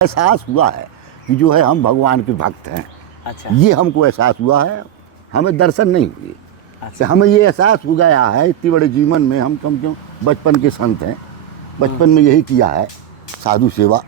एहसास हुआ है कि जो है हम भगवान के भक्त हैं। अच्छा। ये हमको एहसास हुआ है, हमें दर्शन नहीं हुए। अच्छा। हमें ये एहसास हो गया है इतने बड़े जीवन में, हम कम से कम बचपन के संत हैं, बचपन में यही किया है साधु सेवा।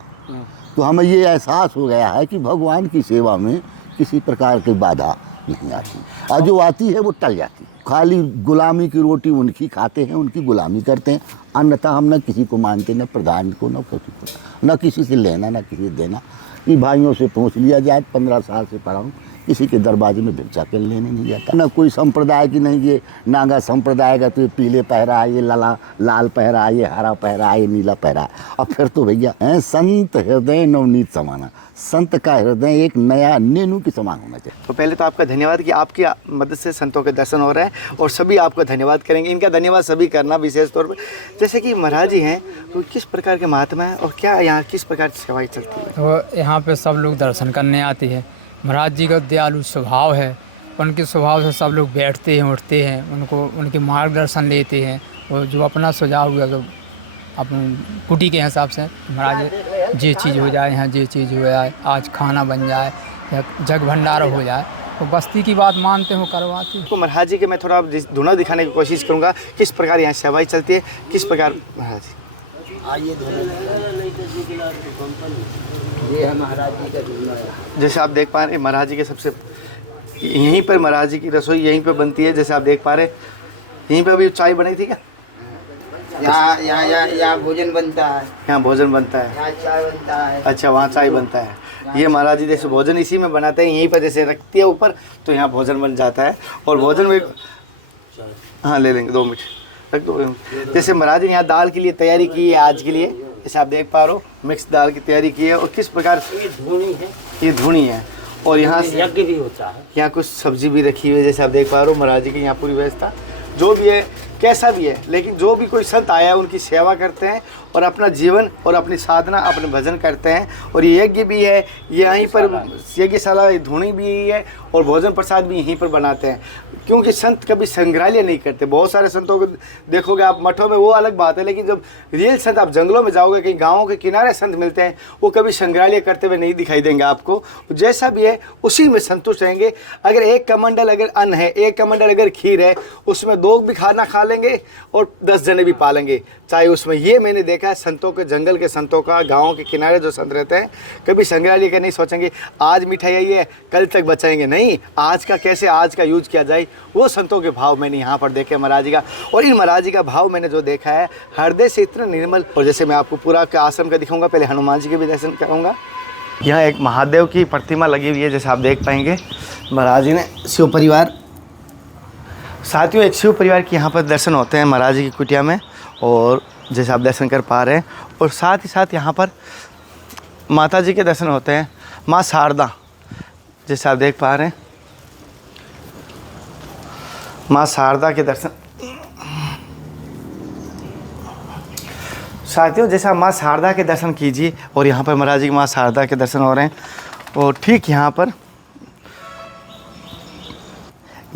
तो हमें ये एहसास हो गया है कि भगवान की सेवा में किसी प्रकार की बाधा नहीं आती, और जो आती है वो टल जाती है। खाली गुलामी की रोटी उनकी खाते हैं, उनकी गुलामी करते हैं, अन्यथा हम न किसी को मानते, न प्रधान को, न किसी को, न किसी से लेना, न किसी से देना। ये भाइयों से पूछ लिया जाए, 15 साल से पढ़ा हूँ, किसी के दरवाजे में भिक्षा के लेने नहीं जाता। न कोई संप्रदाय की, नहीं ये नागा संप्रदाय का तो ये पीले पहरा है, ये लाल पहरा है, ये हरा पहरा है, ये नीला पहरा है। और फिर तो भैया संत हृदय नवनीत समाना, संत का हृदय एक नया नेनू के समान होना चाहिए। तो पहले तो आपका धन्यवाद कि आपकी मदद से संतों के दर्शन हो रहे हैं, और सभी आपका धन्यवाद करेंगे। इनका धन्यवाद सभी करना विशेष तौर पर। जैसे कि महाराज जी हैं, तो किस प्रकार के महात्मा है और क्या यहाँ किस प्रकार की सेवाएं चलती है? तो यहाँ पे सब लोग दर्शन करने आते हैं। महाराज जी का दयालु स्वभाव है, उनके स्वभाव से सब लोग बैठते हैं, उठते हैं, उनको उनके मार्गदर्शन लेते हैं। और जो अपना सुझाव हुआ तो अपन कुटी के हिसाब से महाराज ये चीज़ हो जाए, यहाँ ये चीज़ हो जाए, आज खाना बन जाए या जग भंडारा हो जाए, तो बस्ती की बात मानते हो, करवाते हैं। तो महाराज जी के मैं थोड़ा धुना दिखाने की कोशिश करूँगा, किस प्रकार यहाँ सेवाएं चलती है, किस प्रकार। महाराज जी आइए, ये है महाराज जी का धुना। जैसे आप देख पा रहे हैं, महाराज जी के सबसे यहीं पर महाराज जी की रसोई यहीं पर बनती है। जैसे आप देख पा रहे हैं, यहीं पर अभी चाय बनी थी क्या? यहाँ भोजन बनता है, यहाँ भोजन बनता है, यहाँ चाय बनता है। अच्छा, वहाँ चाय बनता है। ये महाराज जी जैसे भोजन इसी में बनाते हैं, यहीं पर जैसे रखती है ऊपर, तो यहाँ भोजन बन जाता है। और भोजन में हाँ ले लेंगे, 2 मिनट रख दो। जैसे महाराज जी ने यहाँ दाल के लिए तैयारी की है आज के लिए, जैसे आप देख पा रहे हो, मिक्स दाल की तैयारी की है। और किस प्रकार ये धूनी है, ये धुनी है, और यहाँ यज्ञ भी होता है। यहाँ कुछ सब्जी भी रखी हुई है। जैसे आप देख पा रहे हो, महाराज जी की यहाँ पूरी व्यवस्था जो भी है, कैसा भी है, लेकिन जो भी कोई संत आया है उनकी सेवा करते हैं और अपना जीवन और अपनी साधना, अपने भजन करते हैं। और ये यज्ञ भी है, यहीं पर यज्ञशाला, धुनी भी है, और भोजन प्रसाद भी यहीं पर बनाते हैं। क्योंकि संत कभी संग्रहालय नहीं करते। बहुत सारे संतों को देखोगे आप मठों में, वो अलग बात है, लेकिन जब रियल संत आप जंगलों में जाओगे, कहीं गाँवों के किनारे संत मिलते हैं, वो कभी संग्रहालय करते हुए नहीं दिखाई देंगे आपको। जैसा भी है उसी में संतुष्ट रहेंगे। अगर एक कमंडल अगर अन्न है, एक कमंडल अगर खीर है, उसमें 2 भी खाना खा लेंगे और 10 जने भी पालेंगे, चाहे उसमें। ये मैंने देखा है संतों के, जंगल के संतों का, गाँव के किनारे जो संत रहते हैं, कभी संग्रहालय का नहीं सोचेंगे आज मिठाई आई है कल तक बचाएंगे, नहीं, आज का कैसे आज का यूज किया जाए, वो संतों के भाव मैंने यहाँ पर देखे महाराज जी का। और इन महाराज जी का भाव मैंने जो देखा है, हृदय से इतना निर्मल। और जैसे मैं आपको पूरा आश्रम का दिखाऊंगा, पहले हनुमान जी के भी दर्शन कराऊंगा। यहाँ एक महादेव की प्रतिमा लगी हुई है, जैसे आप देख पाएंगे। महाराज जी ने शिव परिवार, साथियों एक शिव परिवार के यहाँ पर दर्शन होते हैं महाराज जी की कुटिया में, और जैसे आप दर्शन कर पा रहे हैं। और साथ ही साथ यहाँ पर माता जी के दर्शन होते हैं, माँ शारदा, जैसे आप देख पा रहे हैं, माँ शारदा के दर्शन। साथियों जैसे आप माँ शारदा के दर्शन कीजिए, और यहाँ पर महाराज जी की माँ शारदा के दर्शन हो रहे हैं। और ठीक यहाँ पर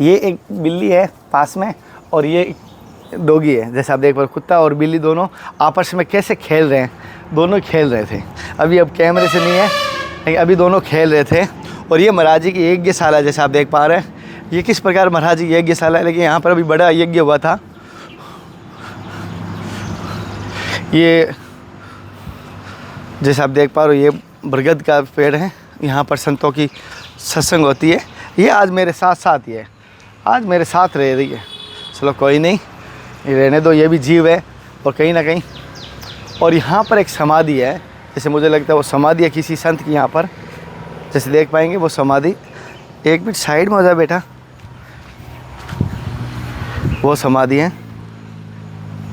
ये एक बिल्ली है पास में, और ये डॉगी है। जैसे आप देख पा रहे, कुत्ता और बिल्ली दोनों आपस में कैसे खेल रहे हैं, दोनों खेल रहे थे। अभी अब कैमरे से नहीं है, लेकिन अभी दोनों खेल रहे थे। और ये महाराज जी की यज्ञशाला, जैसे आप देख पा रहे हैं, ये किस प्रकार महाराज जी की यज्ञशाला है। लेकिन यहाँ पर अभी बड़ा यज्ञ हुआ था। ये जैसे आप देख पा रहे हो, ये बरगद का पेड़ है, यहाँ पर संतों की सत्संग होती है। ये आज मेरे साथ साथ ही है, आज मेरे साथ रह रही है। चलो कोई नहीं, ये रहने दो, ये भी जीव है। और कहीं ना कहीं, और यहाँ पर एक समाधि है, जैसे मुझे लगता है वो समाधि है किसी संत की। यहाँ पर जैसे देख पाएंगे वो समाधि, एक मिनट साइड में हो जाए बेटा, वो समाधि है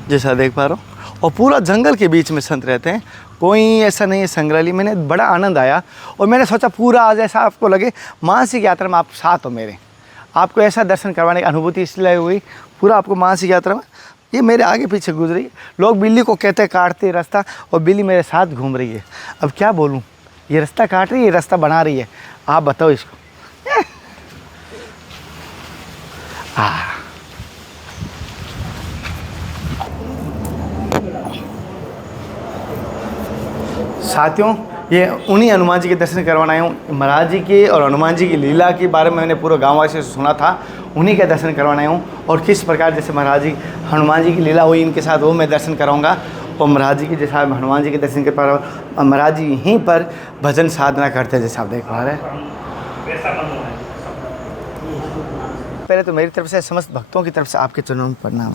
जैसा देख पा रहा हूँ। और पूरा जंगल के बीच में संत रहते हैं, कोई ऐसा नहीं है संग्रहालय। मैंने बड़ा आनंद आया, और मैंने सोचा पूरा आज ऐसा आपको लगे मानसिक यात्रा में आप साथ हो मेरे, आपको ऐसा दर्शन करवाने की अनुभूति इसलिए हुई पूरा आपको मानसिक यात्रा में। ये मेरे आगे पीछे गुजरी, लोग बिल्ली को कहते काटते रास्ता, और बिल्ली मेरे साथ घूम रही है। अब क्या बोलूँ, ये रास्ता काट रही है, ये रास्ता बना रही है, आप बताओ इसको। साथियों ये उन्हीं हनुमान जी के दर्शन करवाना आया हूँ। महाराज जी के और हनुमान जी की लीला के बारे में मैंने पूरे गाँव वासियों से सुना था, उन्हीं के दर्शन करवाना आया हूँ। और किस प्रकार जैसे महाराज जी हनुमान जी की लीला हुई इनके साथ, वो मैं दर्शन कराऊंगा। और महाराज जी के जैसा हनुमान जी के दर्शन कर पा रहा हूँ। महाराज जी यहीं पर भजन साधना करते हैं, जैसे आप देख पा रहे हैं। पहले तो मेरी तरफ से समस्त भक्तों की तरफ से आपके चरणों में प्रणाम।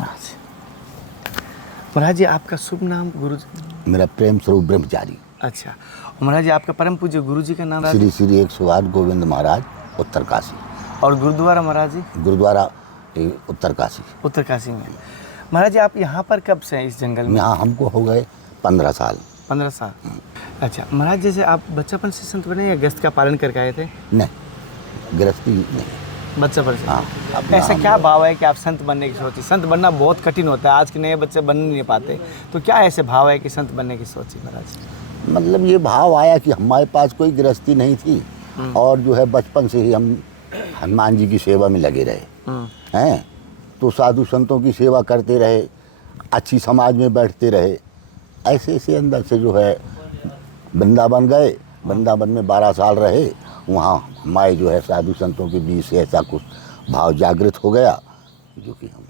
महाराज जी आपका शुभ नाम गुरु जी? मेरा प्रेम स्वरूप ब्रह्मचारी। अच्छा, और महाराज जी आपका परम पूज्य गुरु जी का नाम? श्री श्री 108 गोविंद महाराज उत्तरकाशी। और गुरुद्वारा महाराज जी? गुरुद्वारा उत्तरकाशी। उत्तरकाशी में। महाराज जी आप यहाँ पर कब से हैं इस जंगल में? यहाँ हमको हो गए 15 साल। 15 साल। अच्छा महाराज, जैसे आप बच्चापन से संत बने या गृहस्थ का पालन करके आए थे? नहीं, गृहस्थी नहीं, बच्चापन से। हाँ। ऐसा क्या भाव है कि आप संत बनने की सोची? संत बनना बहुत कठिन होता है, आज के नए बच्चे बन नहीं पाते, तो क्या ऐसे भाव है कि संत बनने की सोची महाराज? मतलब ये भाव आया कि हमारे पास कोई गृहस्थी नहीं थी और जो है बचपन से ही हम हनुमान जी की सेवा में लगे रहे हैं। तो साधु संतों की सेवा करते रहे, अच्छी समाज में बैठते रहे, ऐसे ऐसे अंदर से जो है वृंदावन गए। वृंदावन में 12 साल रहे। वहाँ हमारे जो है साधु संतों के बीच से ऐसा कुछ भाव जागृत हो गया जो कि हम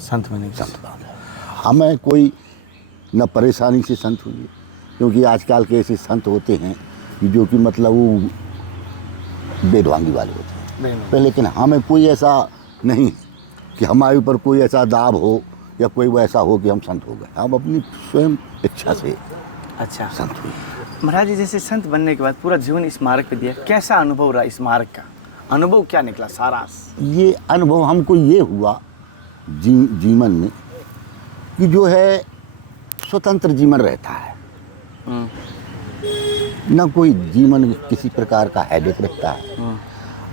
संत बने। संत बन गए। हमें कोई न परेशानी से संत हुई, क्योंकि आजकल के ऐसे संत होते हैं कि जो कि मतलब वो बेढंगी वाले होते हैं। लेकिन हमें कोई ऐसा नहीं कि हमारे ऊपर कोई ऐसा दाब हो या कोई वैसा हो कि हम संत हो गए। हम अपनी स्वयं इच्छा से अच्छा संत हुए। महाराज जी, जैसे संत बनने के बाद पूरा जीवन इस मार्ग पे दिया, कैसा अनुभव रहा इस मार्ग का? अनुभव क्या निकला सारा? ये अनुभव हमको ये हुआ जीवन में कि जो है स्वतंत्र जीवन रहता है, न कोई जीवन किसी प्रकार का हैबिट रहता है,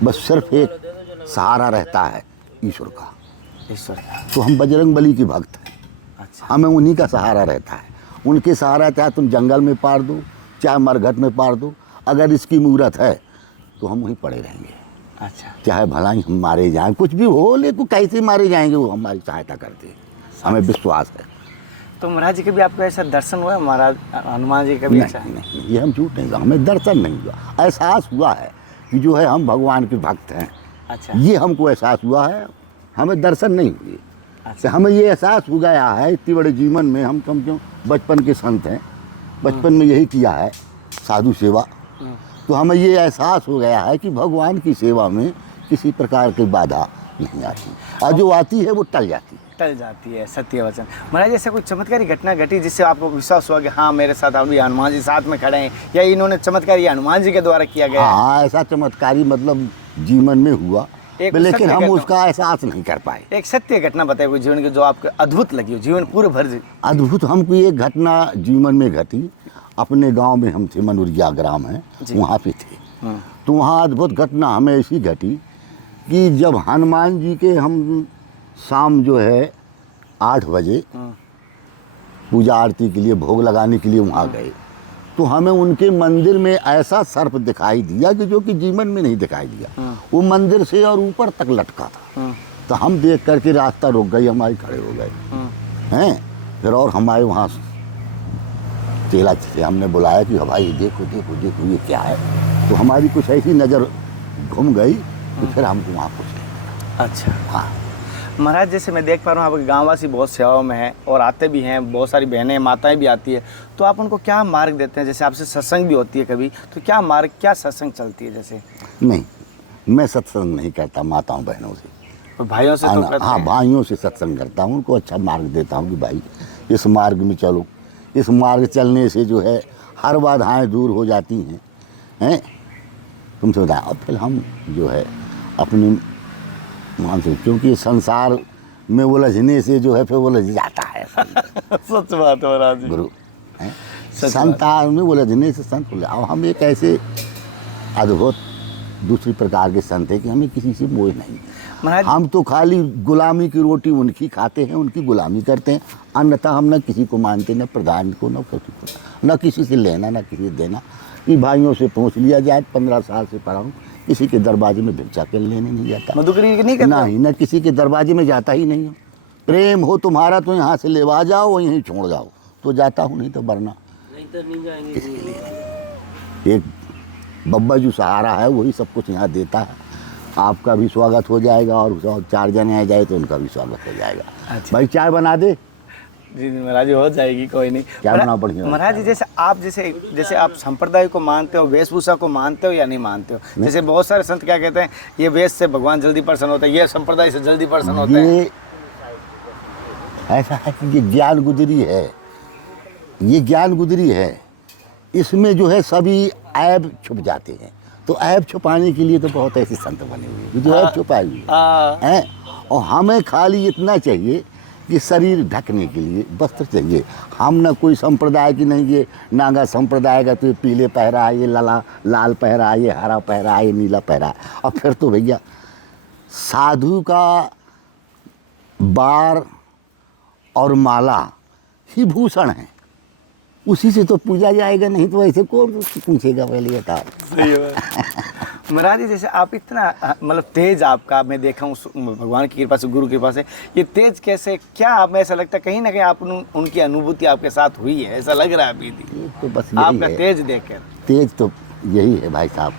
बस सिर्फ एक सहारा रहता है ईश्वर का। ईश्वर का। तो हम बजरंग बली के भक्त हैं। अच्छा। हमें उन्हीं का सहारा रहता है। उनके सहारा चाहे तुम जंगल में पार दो, चाहे मरघट में पार दो, अगर इसकी मूरत है तो हम वहीं पड़े रहेंगे। अच्छा। चाहे भला ही हम मारे जाएं, कुछ भी हो, लेकिन कैसे मारे जाएंगे वो हमारी सहायता करते हैं, हमें विश्वास है। तो महाराज जी कभी आपको ऐसा दर्शन हुआ महाराज हनुमान जी कभी? ऐसा नहीं, ये हम झूठ नहीं कहा, हमें दर्शन नहीं हुआ, एहसास हुआ है कि जो है हम भगवान के भक्त हैं। अच्छा। ये हमको एहसास हुआ है, हमें दर्शन नहीं हुए। अच्छा। हमें ये एहसास हो गया है इतने बड़े जीवन में, हम कम क्यों बचपन के संत हैं, बचपन में यही किया है साधु सेवा। तो हमें ये एहसास हो गया है कि भगवान की सेवा में किसी प्रकार की बाधा नहीं आती, और जो आती है वो टल जाती है। टल जाती है, सत्य वचन। महाराज ऐसा कोई चमत्कारी घटना घटी जिससे आपको विश्वास हुआ कि हाँ मेरे साथ अभी हनुमान जी साथ में खड़े हैं, या इन्होंने चमत्कार ये हनुमान जी के द्वारा किया गया? हाँ, ऐसा चमत्कारी मतलब जीवन में हुआ, लेकिन हम उसका एहसास नहीं कर पाए। एक सत्य घटना बताए कोई जीवन की जो आपको अद्भुत लगी हो, जीवन पूरे भर? अद्भुत हमको एक घटना जीवन में घटी। अपने गांव में हम थे, मनुरिया ग्राम है, वहाँ पे थे। तो वहाँ अद्भुत घटना हमें ऐसी घटी कि जब हनुमान जी के हम शाम जो है 8 बजे पूजा आरती के लिए भोग लगाने के लिए वहाँ गए, तो हमें उनके मंदिर में ऐसा सर्प दिखाई दिया कि जो कि जीवन में नहीं दिखाई दिया। वो मंदिर से और ऊपर तक लटका था। तो हम देख करके रास्ता रुक गई, हमारे खड़े हो गए हैं। फिर और हमारे वहाँ चेला से हमने बुलाया कि भाई देखो देखो देखो ये क्या है। तो हमारी कुछ ऐसी नज़र घूम गई, तो फिर हमको वहाँ कुछ। अच्छा। हाँ महाराज, जैसे मैं देख पा रहा हूँ आपके गाँववासी बहुत सेवाओं में हैं और आते भी हैं, बहुत सारी बहनें माताएं भी आती है, तो आप उनको क्या मार्ग देते हैं? जैसे आपसे सत्संग भी होती है कभी, तो क्या मार्ग, क्या सत्संग चलती है? जैसे नहीं, मैं सत्संग नहीं करता माताओं बहनों से, तो भाइयों से तो करते हाँ हैं। भाइयों से सत्संग करता हूँ, उनको अच्छा मार्ग देता हूँ कि भाई इस मार्ग में चलो। इस मार्ग चलने से जो है हर बाधाएं दूर हो जाती हैं तुमसे बताएं। और फिर हम जो है अपनी मानसिक, क्योंकि संसार में उलझने से जो है फिर उलझ जाता है सच बात है महाराज जी। गुरु संसार में उलझने से संत उलझ। और हम एक ऐसे अद्भुत दूसरी प्रकार के संत हैं कि हमें किसी से मोह नहीं। हम तो खाली गुलामी की रोटी उनकी खाते हैं, उनकी गुलामी करते हैं, अन्यथा हम न किसी को मानते, न प्रधान को, न किसी को, न किसी से लेना न किसी से देना। ये भाइयों से पहुँच लिया जाए, 15 साल से पढ़ा हूँ, किसी के दरवाजे में भिक्षा के लेने नहीं जाता, मधुकरी नहीं करता, नहीं, न किसी के दरवाजे में जाता ही नहीं हूँ। प्रेम हो तुम्हारा तो यहाँ से लेवा जाओ, यहीं छोड़ जाओ, तो जाता हूँ, नहीं तो वरना नहीं तो नहीं जाएंगे। एक बब्बा जो सहारा है वही सब कुछ यहाँ देता है। आपका भी स्वागत हो जाएगा और 4 जने आ जाए तो उनका भी स्वागत हो जाएगा। अच्छा। भाई चाय बना दे। जी महाराज जी, हो जाएगी, कोई नहीं। क्या बनाओ बढ़िया? महाराज जी, जैसे आप संप्रदाय को मानते हो, वेशभूषा को मानते हो या नहीं मानते हो? जैसे बहुत सारे संत क्या कहते हैं, ये वेश से भगवान जल्दी प्रसन्न होता है, ये संप्रदाय से जल्दी प्रसन्न होता है। ये ऐसा है कि ये ज्ञान गुजरी है, ये ज्ञान गुजरी है। इसमें जो है सभी ऐब छुप जाते हैं। तो ऐब छुपाने के लिए तो बहुत ऐसे संत बने हुए हैं जो ऐब छुपाए हुए हैं। और हमें खाली इतना चाहिए कि शरीर ढकने के लिए वस्त्र चाहिए। हम ना कोई संप्रदाय की नहीं, ये नागा संप्रदाय का तो ये पीले पहरा है, ये लाल पहरा है, ये हरा पहरा है, ये नीला पहरा है। और फिर तो भैया साधु का बार और माला ही भूषण है, उसी से तो पूजा जाएगा, नहीं तो ऐसे कौन पूछेगा? पहले बता। महाराज जी, जैसे आप इतना मतलब तेज आपका मैं देखा हूँ भगवान की कृपा से, गुरु की कृपा से, ये तेज कैसे, क्या आप में ऐसा लगता है कहीं ना कहीं आप उनकी अनुभूति आपके साथ हुई है, ऐसा लग रहा है अभी तो बस यही आपका है। तेज देखकर? तेज तो यही है भाई साहब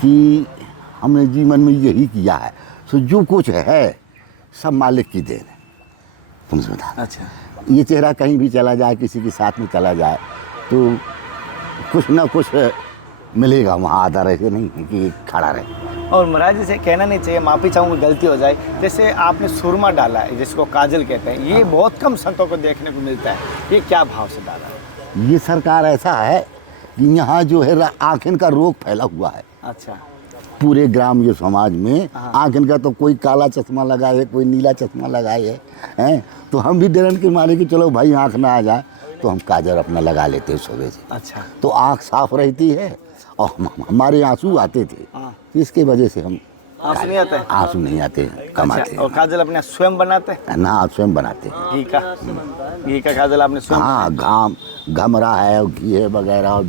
कि हमने जीवन में यही किया है। सो जो कुछ है सब मालिक की देन है। तुमसे बता, अच्छा, ये चेहरा कहीं भी चला जाए, किसी के साथ में चला जाए तो कुछ ना कुछ मिलेगा वहाँ। आधा ऐसे नहीं है कि खड़ा रहे। और महाराज जी से कहना नहीं चाहिए, माफ़ी चाहूँगा गलती हो जाए, जैसे आपने सुरमा डाला है जिसको काजल कहते हैं, ये बहुत कम संतों को देखने को मिलता है, ये क्या भाव से डाला है? ये सरकार ऐसा है कि यहाँ जो है आँखिन का रोग फैला हुआ है अच्छा, पूरे ग्राम ये समाज में। आँखिन का तो कोई काला चश्मा लगाए है, कोई नीला चश्मा लगाए है। तो हम भी डरन के मारे कि चलो भाई आँख ना आ जाए, तो हम काजल अपना लगा लेते हैं सुबह से। अच्छा, तो आँख साफ रहती है और हमारे आंसू आते थे, इसके वजह से हम आंसू नहीं आते? आंसू नहीं आते हैं, कम आते अच्छा, और काजल अपने स्वयं बनाते हैं? हैं ना, आप स्वयं बनाते हैं। घी का काजल आपने स्वयं? हाँ, घमरा है और घी है वगैरह और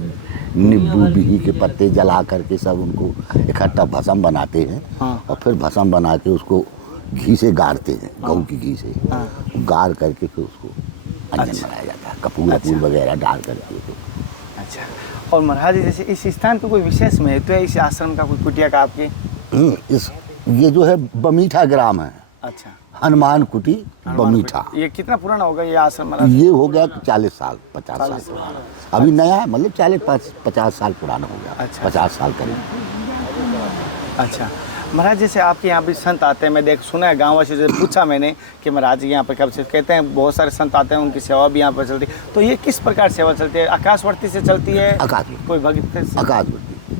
नींबू बिही के पत्ते जला करके सब उनको इकट्ठा भस्म बनाते हैं। और फिर भस्म बना के उसको घी से गाड़ते हैं, गऊ की घी से गाड़ करके फिर उसको अंजन बनाया जाता है, कपूर वगैरह डाल करके। अच्छा, और महाराज जी, जैसे इस स्थान पे कोई विशेष महत्व है इस आश्रम का, कोई कुटिया का आपकी? ये जो है बमीठा ग्राम है। अच्छा, हनुमान कुटी बमीठा। ये कितना पुराना होगा ये आश्रम महाराज? ये हो गया 40 साल 50 साल पुराना। अभी नया है, मतलब 40-50 साल पुराना हो गया। अच्छा। 50 साल करीब। अच्छा महाराज, जैसे आपके यहाँ भी संत आते हैं, मैं सुना है गाँव वासी से पूछा मैंने कि महाराज जी यहाँ पर कब से, कहते हैं बहुत सारे संत आते हैं, उनकी सेवा भी यहाँ पर चलती है। तो ये किस प्रकार सेवा चलती है? आकाशवर्ती से चलती है? आकाशवर्ती। कोई भगत से?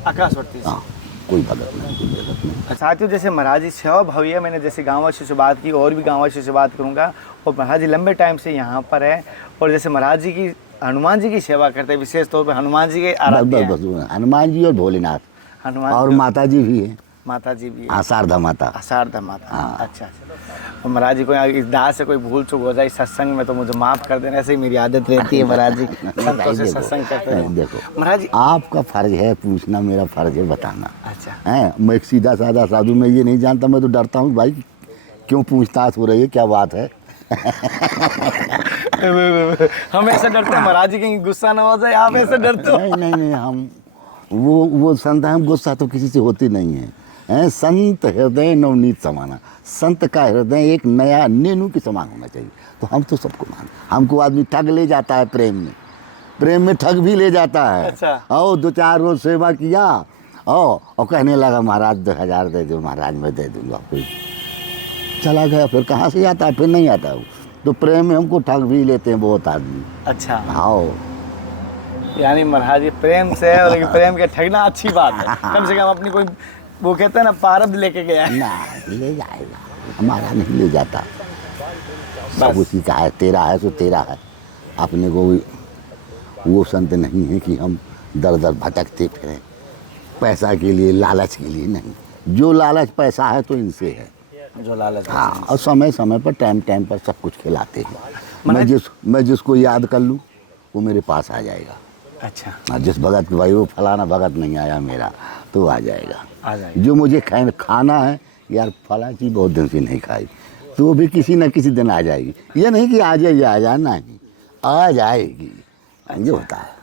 आकाशवर्ती से। हाँ, कोई भगत नहीं। साथियों, जैसे महाराज जी सेवा भावी है, मैंने जैसे गाँव वासियों से बात की, और भी गाँव वासियों से बात करूँगा। और महाराज जी लंबे टाइम से यहाँ पर है, और जैसे महाराज जी की हनुमान जी की सेवा करते हैं, विशेष तौर पर हनुमान जी के आराध्य हैं। हनुमान जी और भोलेनाथ, हनुमान और माता जी भी है, माता जी भी है, आशारदा माता। आशारदा माता। अच्छा। और महाराज जी को इस दास से कोई भूल चूक हो जाए सत्संग में तो मुझे माफ़ कर देना, ऐसे ही मेरी आदत रहती है महाराज जी संतों से सत्संग करते हैं। देखो महाराज जी, आपका फर्ज है पूछना, मेरा फर्ज है बताना। अच्छा है, मैं एक सीधा साधा साधु, मैं ये नहीं जानता, मैं तो डरता हूँ भाई क्यों पूछताछ हो रही है, क्या बात है। हम ऐसे डरते हैं महाराज जी कहीं गुस्सा ना हो जाए, आप ऐसे डरते हो? नहीं, हम वो संत हैं, हम गुस्सा तो किसी से होती नहीं है। संत हृदय नवनीत समाना, संत का हृदय एक नया नेनू के समान होना चाहिए। तो हम तो सबको मान, हमको आदमी ठग ले जाता है प्रेम में ठग भी ले जाता है। अच्छा। और 2-4 रोज सेवा किया और कहने लगा महाराज 2000 दे दो, महाराज मैं दे दूंगा, फिर चला गया, फिर कहाँ से आता है, फिर नहीं आता है। तो प्रेम में हमको ठग भी लेते हैं बहुत आदमी। अच्छा, हाँ, यानी महाराज जी प्रेम से है, लेकिन प्रेम के ठगना अच्छी बात है, कम से कम अपनी कोई, वो कहते हैं ना, पारद लेके गया है। ना ले जाएगा, हमारा नहीं ले जाता, सब उसी का है, तेरा है सो तेरा है। अपने को वो संत नहीं है कि हम दर दर भटकते फिरें पैसा के लिए, लालच के लिए नहीं। जो लालच पैसा है तो इनसे है, जो लालच। हाँ, और समय समय पर टाइम पर सब कुछ खिलाते हैं। मैं जिसको याद कर लूँ वो मेरे पास आ जाएगा। अच्छा, जिस भगत भाई वो फलाना भगत नहीं आया मेरा, तो आ जाएगा। जाएगा। जो मुझे खाना है, यार फला चीज़ बहुत दिन से नहीं खाई, तो वो भी किसी न किसी दिन आ जाएगी। ये नहीं कि आ जाए, नहीं, आ जाएगी। ये होता है।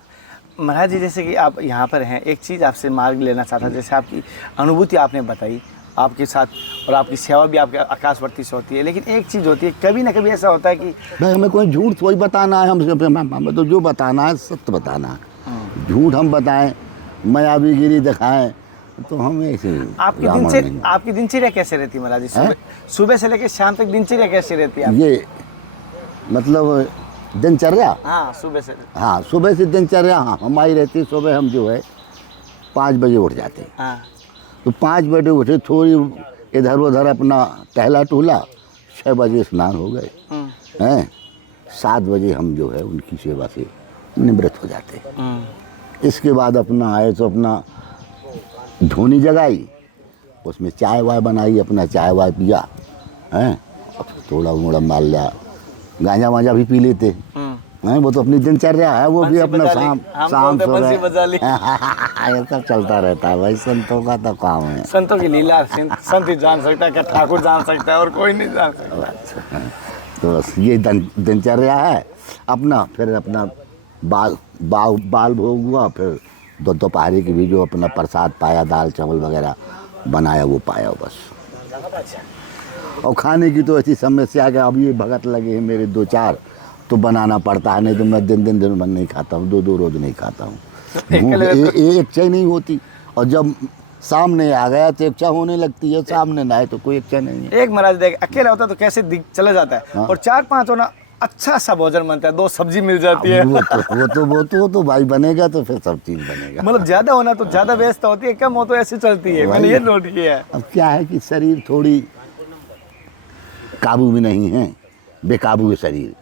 महाराज जी जैसे कि आप यहाँ पर हैं, एक चीज़ आपसे मार्ग लेना चाहता, जैसे आपकी अनुभूति आपने बताई आपके साथ, और आपकी सेवा भी आपके आकाशवर्ती से होती है, लेकिन एक चीज़ होती है कभी ना कभी ऐसा होता है कि भाई हमें कोई झूठ थोड़ी बताना है, हमें तो जो बताना है सत्य बताना है। झूठ हम बताएं, मायावीगिरी दिखाएं तो हम ऐसे आपकी दिनचर्या कैसे रहती है महाराज जी? सुबह से लेकर शाम तक दिनचर्या कैसे रहती है? ये मतलब दिनचर्या, हाँ सुबह से, हाँ सुबह से दिनचर्या हाँ हमारी रहती है। सुबह हम जो है 5 बजे उठ जाते हैं, हाँ तो 5 बजे उठे, थोड़ी इधर उधर अपना टहला टूला, 6 बजे स्नान हो गए हैं, 7 बजे हम जो है उनकी सेवा से निवृत्त हो जाते हैं। इसके बाद अपना आए तो अपना धोनी जगाई, उसमें चाय वाय बनाई, अपना चाय वाय पिया हैं, थोड़ा मोड़ा माल लिया, गांजा वांजा भी पी लेते हैं, वो तो अपनी दिनचर्या है, वो भी अपना शाम ये सब चलता रहता है भाई, संतों का तो काम है। संतों की लीला संत ही जान सकता है, क्या ठाकुर जान सकता है और कोई नहीं जान सकता। तो बस ये दिनचर्या है अपना। फिर अपना बाल भोग हुआ, फिर दोपहर की भी जो अपना प्रसाद पाया, दाल चावल वगैरह बनाया वो पाया बस। और खाने की तो ऐसी समस्या है कि अब ये भगत लगे हैं मेरे 2-4, तो बनाना पड़ता है, नहीं तो मैं दिन भर नहीं खाता हूँ, 2 रोज नहीं खाता हूँ। एक इच्छा नहीं होती, और जब सामने आ गया तो इच्छा होने लगती है, सामने ना आए तो कोई इच्छा नहीं है। एक महाराज देख अकेला होता तो कैसे चला जाता है, हाँ। और 4-5 होना अच्छा सा भोजन बनता है, 2 सब्जी मिल जाती है। वो तो भाई बनेगा तो फिर सब चीज बनेगा। मतलब ज्यादा होना तो ज्यादा व्यस्त होती है, कम हो तो ऐसे चलती है, मैंने ये नोट किया है। अब क्या है कि शरीर थोड़ी काबू में नहीं है, बेकाबू है शरीर,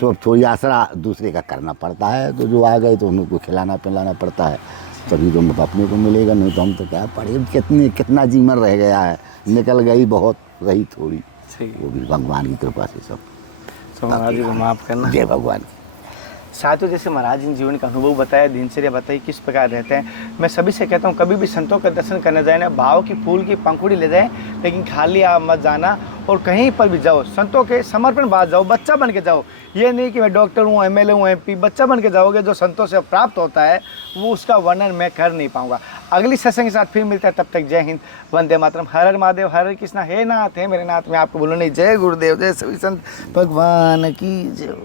सब थोड़ी आसरा दूसरे का करना पड़ता है, तो जो आ गए तो उनको खिलाना पिलाना पड़ता है, तभी तो अपने को मिलेगा, नहीं तो हम तो क्या पढ़े, कितना जीवन रह गया है, निकल गई बहुत, रही थोड़ी, वो भी भगवान की कृपा से सब। तो महाराज जी को माफ़ करना। जय भगवान। साथियों जैसे महाराज जी जीवन का अनुभव बताया, दिनचर्या बताई किस प्रकार रहते हैं, मैं सभी से कहता हूँ कभी भी संतों का दर्शन करने जाए ना, भाव की फूल की पंखुड़ी ले जाए, लेकिन खाली आप मत जाना, और कहीं पर भी जाओ संतों के समर्पण बाद जाओ, बच्चा बन के जाओ। ये नहीं कि मैं डॉक्टर हूँ, MLA हूँ, MP, बच्चा बन के जाओगे, जो संतों से प्राप्त होता है वो उसका वर्णन मैं कर नहीं पाऊँगा। अगली सत्संग के साथ फिर मिलता है, तब तक जय हिंद, वंदे मातरम, हर हर महादेव, हर हर कृष्णा, हे नाथ हे मेरे नाथ। मैं आपको बोलूँ नहीं, जय गुरुदेव, जय सभी संत भगवान की जय।